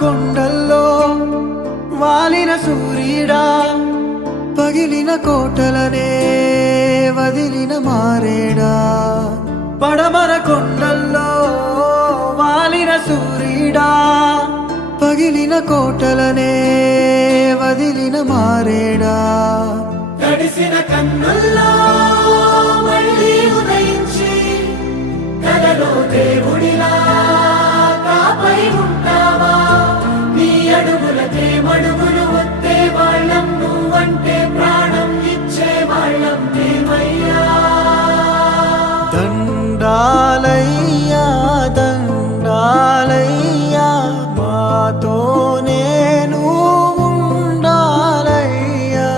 కొండల్లో వాలిన సూర్యుడా, పగిలిన కోటలనే వదిలిన మారేడా. పడమర కొండల్లో వాలిన సూర్యుడా, పగిలిన కోటలనే వదిలిన మారేడా. తడిసిన కన్నుల్లో మళ్ళీ ఉదయించి కలలో దేవుడిలా కాపై ఉంటావా. నీ అడుగులకే మడుగులు వస్తే వాళ్ళం, నువ్వంటే ప్రాణం ఇచ్చే వాళ్ళం మేమయ్యా. దండాలయ్యా దండాలయ్యా, మాతో నేను ఉండాలయ్యా.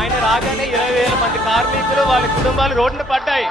ఆయన రాగానే 20,000 మంది కార్మికులు వాళ్ళ కుటుంబాలు రోడ్డున పడ్డాయి.